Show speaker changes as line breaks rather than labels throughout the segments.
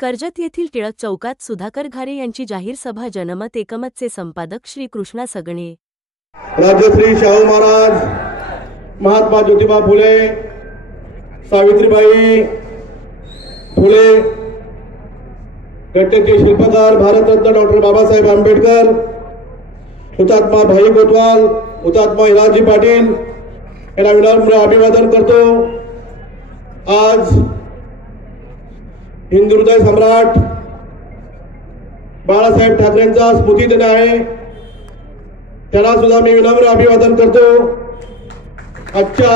कर्जत येथील टिळक चौकात सुधाकर घारे यांची जाहीर सभा जनमत एकमतचे संपादक श्री कृष्णा सगणे.
राजश्री शाहू महाराज महात्मा ज्योतिबा फुले सावित्रीबाई फुले घटनेचे शिल्पकार भारतरत्न डॉक्टर बाबासाहेब आंबेडकर हुतात्मा भाई कोतवाल हुतात्मा हिराजी पाटील यांना विनम्र अभिवादन करतो. आज हिंदुहृदय सम्राट बाळासाहेब ठाकरेंचा स्मृती दिन आहे. त्याला सुद्धा मी विनम्र अभिवादन करतो. आजच्या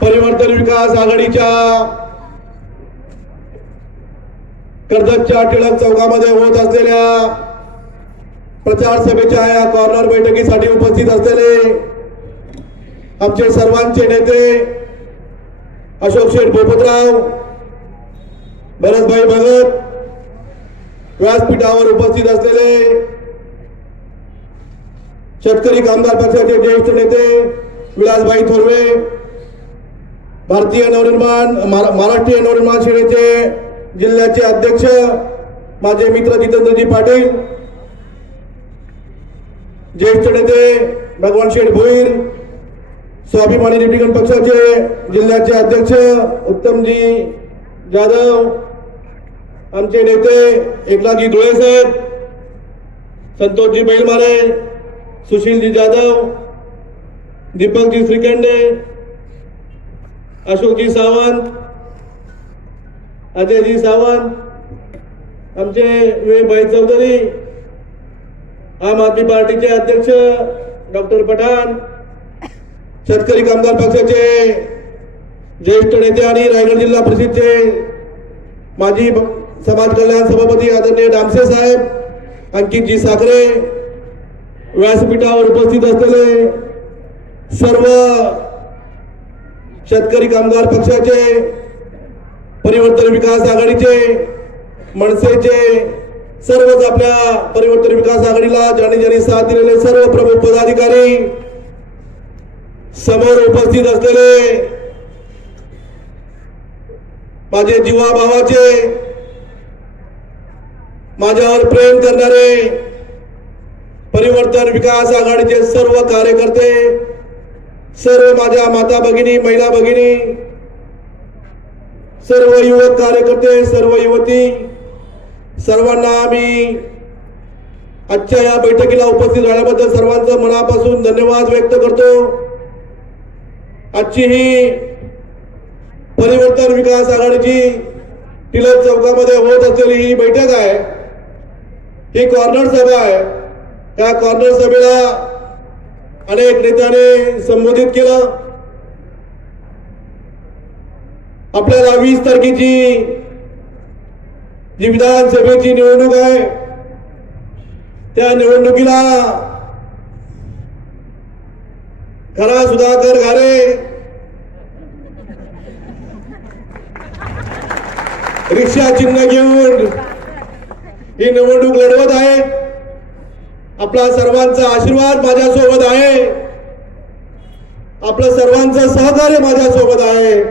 परिवर्तन विकास आघाडीच्या कर्जतच्या टिळक चौकामध्ये होत असलेल्या प्रचार सभेच्या या कॉर्नर बैठकीसाठी उपस्थित असलेले आमचे सर्वांचे नेते अशोक शेठ पोपतराव भरतभाई भगत व्यासपीठावर उपस्थित असलेले शेतकरी कामगार पक्षाचे ज्येष्ठ नेते विलासभाई थोरवे भारतीय नवनिर्माण महारा- महाराष्ट्रीय नवनिर्माण सेनेचे जिल्ह्याचे अध्यक्ष माझे मित्र जितेंद्रजी पाटील ज्येष्ठ नेते भगवान शेठ भोईर स्वाभिमानी रिपब्लिकन पक्षाचे जिल्ह्याचे अध्यक्ष उत्तमजी जाधव आमचे नेते एकनाथजी धुळे साहेब संतोषजी बैलमारे सुशीलजी जाधव दीपकजी श्रीखंडे अशोकजी सावंत अजयजी सावंत आमचे विवेकभाई चौधरी आम आदमी पार्टीचे अध्यक्ष डॉक्टर पठाण शेतकरी कामगार पक्षाचे ज्येष्ठ नेते आणि रायगड जिल्हा परिषदचे माजी समाज कल्याण सभापती आदरणीय डामसे साहेब अंकितजी साखरे व्यासपीठावर उपस्थित असलेले सर्व शेतकरी कामगार पक्षाचे परिवर्तन विकास आघाडीचे मनसेचे सर्वच आपल्या परिवर्तन विकास आघाडीला ज्यांनी ज्यांनी साथ दिलेले सर्व प्रमुख पदाधिकारी समोर उपस्थित असलेले माझे जीवा भावाचे माझ्यावर प्रेम करणारे परिवर्तन विकास आघाडीचे सर्व कार्यकर्ते सर्व माझ्या माता भगिनी महिला भगिनी सर्व युवक कार्यकर्ते सर्व युवती सर्वांना मी आजच्या या बैठकीला उपस्थित राहण्याबद्दल सर्वांचं मनापासून धन्यवाद व्यक्त करतो. आजची ही परिवर्तन विकास आघाडीची टिळक चौकामध्ये होत असलेली ही बैठक आहे ही कॉर्नर सभा आहे. त्या कॉर्नर सभेला अनेक नेत्याने संबोधित केलं. आपल्याला वीस तारखेची जी विधानसभेची निवडणूक आहे त्या निवडणुकीला खरा सुधाकर घारे. रिक्षा चिन्ह घेऊन ही निवडणूक लढवत आहे. आपला सर्वांचा आशीर्वाद माझ्यासोबत आहे. आपलं सर्वांचं सहकार्य माझ्यासोबत आहे.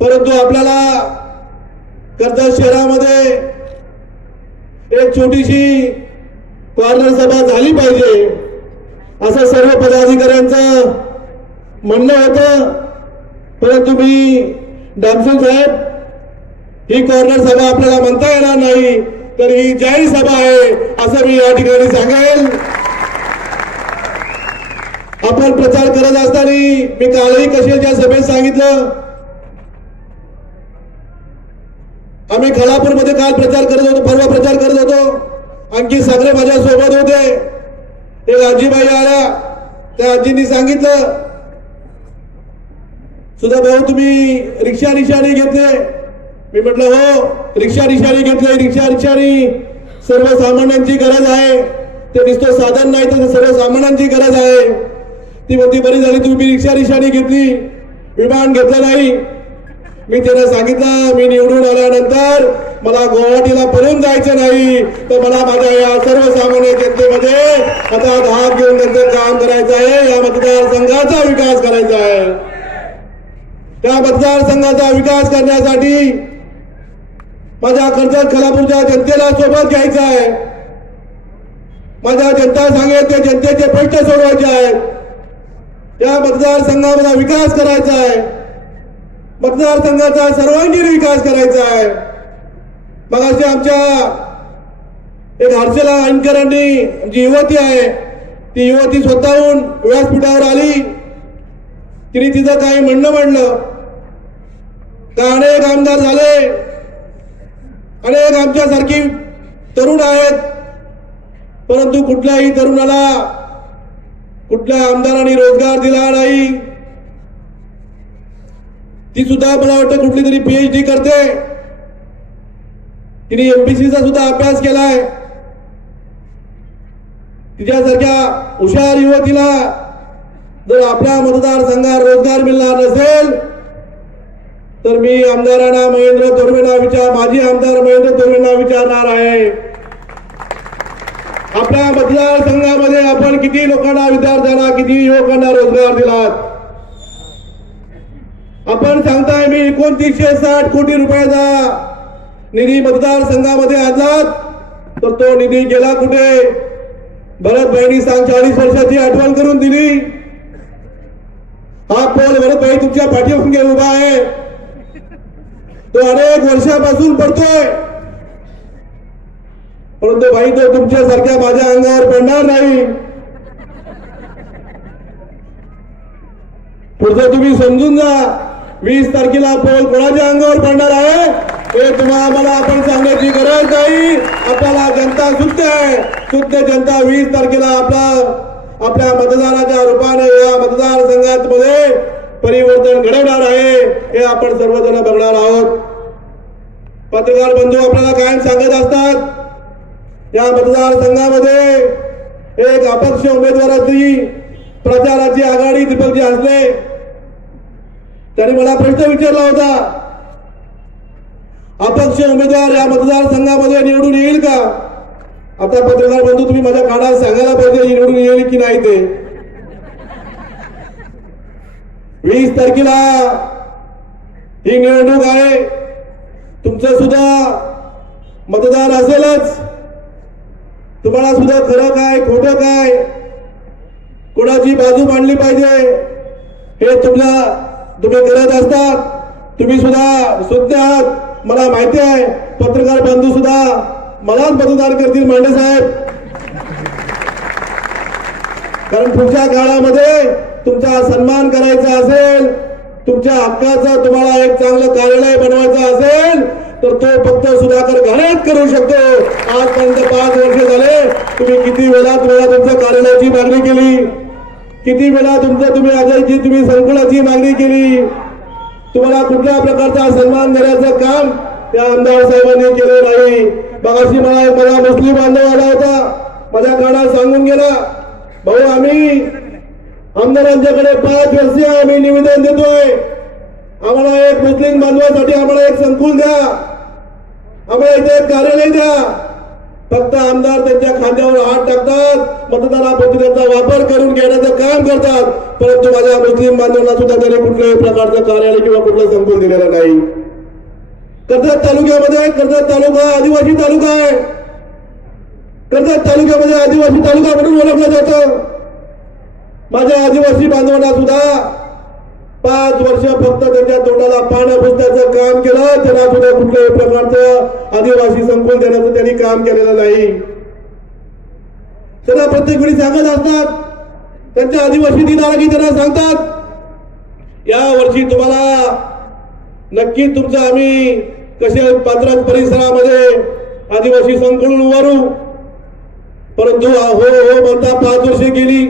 परंतु आपल्याला कर्जत शहरामध्ये एक छोटीशी कॉर्नर सभा झाली पाहिजे. असं सर्व पदाधिकाऱ्यांचं म्हणणं होतं. परंतु मी डामसूल साहेब ही कॉर्नर सभा आपल्याला म्हणता येणार नाही तर ही जाहीर सभा आहे असं मी या ठिकाणी सांगेल. आपण प्रचार करत असताना मी कालही कशाच्या सभेत सांगितलं. आम्ही खळापूरमध्ये काल प्रचार करत होतो परवा प्रचार करत होतो. आणखी सगळे माझ्या सोबत होते. एक आजीबाई आल्या. त्या आजींनी सांगितलं सुद्धा भाऊ तुम्ही रिक्षा रिक्षाने घेतले. मी म्हटलं हो रिक्षा रिक्षाने घेतले रिक्षा रिक्षाने सर्वसामान्यांची गरज आहे. ते नुसतं साधन नाही तर सर्वसामान्यांची गरज आहे. ती म्हणती बरी झाली तुम्ही रिक्षा रिक्षाने घेतली. विमान घेतलं नाही. मी त्यांना सांगितलं मी निवडून आल्यानंतर मला गुवाहाटीला पळून जायचं नाही. तर मला माझ्या या सर्वसामान्य जनतेमध्ये आता हात घेऊन त्यांचं काम करायचं आहे. या मतदारसंघाचा विकास करायचा आहे. त्या मतदारसंघाचा विकास करण्यासाठी माझ्या कर्जत खलापूरच्या जनतेला सोबत घ्यायचं आहे. माझ्या जनता सांगेल ते जनतेचे प्रश्न सोडवायचे आहेत. त्या मतदारसंघाचा विकास करायचा आहे. मतदारसंघाचा सर्वांगीण विकास करायचा आहे. मग असे आमच्या एक हर्षला आणकरांनी जी युवती आहे ती युवती स्वतःहून व्यासपीठावर आली. तिने तिचं काही म्हणणं म्हणलं तर अनेक आमदार झाले. अनेक आमच्यासारखी तरुण आहेत. परंतु कुठल्याही तरुणाला कुठल्या आमदारांनी रोजगार दिला नाही. ती सुद्धा मला वाटतं कुठली तरी पीएचडी करते. तिने एमपीसीचा सुद्धा अभ्यास केलाय. तिच्यासारख्या हुशार युवतीला जर आपल्या मतदारसंघात रोजगार मिळणार नसेल तर मी आमदारांना महेंद्र तोरवेंना विचार माजी आमदार महेंद्र तोरवेंना विचारणार आहे. आपल्या मतदारसंघामध्ये आपण किती लोकांना विद्यार्थ्यांना किती युवकांना रोजगार दिलात आपण सांगताय मी एकोणतीसशे साठ कोटी रुपयाचा निधी मतदारसंघामध्ये आणलात तर तो निधी गेला कुठे? भरत बहिणी सांग चाळीस वर्षाची आठवण करून दिली. हा पोल भरत भाई तुमच्या पाठीमागे उभा आहे. तो अनेक वर्षापासून पडतोय. परंतु भाई तो तुमच्यासारख्या माझ्या अंगावर पडणार नाही. पुढचं तुम्ही समजून जा. वीस तारखेला पोल कोणाच्या अंगावर पडणार आहे? हे तुम्हाला मला आपण सांगण्याची गरज नाही. आपल्याला जनता शुद्ध आहे शुद्ध जनता वीस तारखेला आपला आपल्या मतदानाच्या रूपाने या मतदारसंघात मध्ये परिवर्तन घडवणार आहे. हे आपण सर्वजण बघणार आहोत. पत्रकार बंधू आपल्याला कायम सांगत असतात या मतदारसंघामध्ये एक अपक्ष उमेदवाराची प्रचाराची आघाडी दीपकजी हसले. त्यांनी मला प्रश्न विचारला होता अपक्ष उमेदवार या मतदारसंघामध्ये निवडून येईल का? आता पत्रकार बंधू तुम्ही माझ्या कानात सांगायला पाहिजे निवडून येईल की नाही ते. वीस तारखेला ही निवडणूक आहे. तुमचं सुद्धा मतदार असेलच. तुम्हाला सुद्धा खरं काय खोटं काय कोणाची बाजू मांडली पाहिजे हे तुमच्या तुम्ही करत असतात. तुम्ही सुद्धा सुद्धा आहात. मला माहिती आहे पत्रकार बंधू सुद्धा मलाच मतदान करतील मांडे साहेब. कारण पुढच्या काळामध्ये तुमचा सन्मान करायचा असेल तुमच्या हक्काचं तुम्हाला एक चांगलं कार्यालय बनवायचं असेल तर तो फक्त सुधाकर घरात करू शकतो. आजपर्यंत पाच वर्ष झाले तुम्ही किती वेळा तुम्हाला तुमच्या कार्यालयाची मागणी केली? किती वेळा तुमचं तुम्ही अजयची तुम्ही संकुलाची मागणी केली? तुम्हाला कुठल्या प्रकारचा सन्मान देण्याचं काम त्या आमदार साहेबांनी केलं नाही. मगाशी मला एक मला मुस्लिम बांधव आला होता. माझ्या कानात सांगून गेला भाऊ आम्ही आमदारांच्याकडे पाच वर्षे आम्ही निवेदन देतोय. आम्हाला एक मुस्लिम बांधवासाठी आम्हाला एक संकुल द्या. आम्हाला इथे एक कार्यालय द्या. फक्त आमदार त्यांच्या खांद्यावर हात टाकतात मतदाराप्रती त्यांचा वापर करून घेण्याचं काम करतात परंतु माझ्या मुस्लिम बांधवांना सुद्धा त्यांनी कुठल्याही प्रकारचं कार्यालय किंवा कुठलं संकुल दिलेलं नाही. कर्जत तालुक्यामध्ये कर्जत तालुका आदिवासी तालुका आहे. कर्जत तालुक्यामध्ये आदिवासी तालुका म्हणून ओळखलं जातं. माझ्या आदिवासी बांधवांना सुद्धा पाच वर्ष फक्त त्यांच्या तोंडाला पानं पुसण्याचं काम केलं त्यांना सुद्धा कुठल्याही प्रकारचं आदिवासी संकुल देण्याचं त्यांनी काम केलेलं नाही. त्यांना प्रत्येक वेळी सांगत असतात त्यांच्या आदिवासी दिन आला की त्यांना सांगतात या वर्षी तुम्हाला नक्की तुमचं आम्ही कसे पात्रात परिसरामध्ये आदिवासी संकुल उभारू. परंतु हो हो म्हणता पाच वर्षे गेली.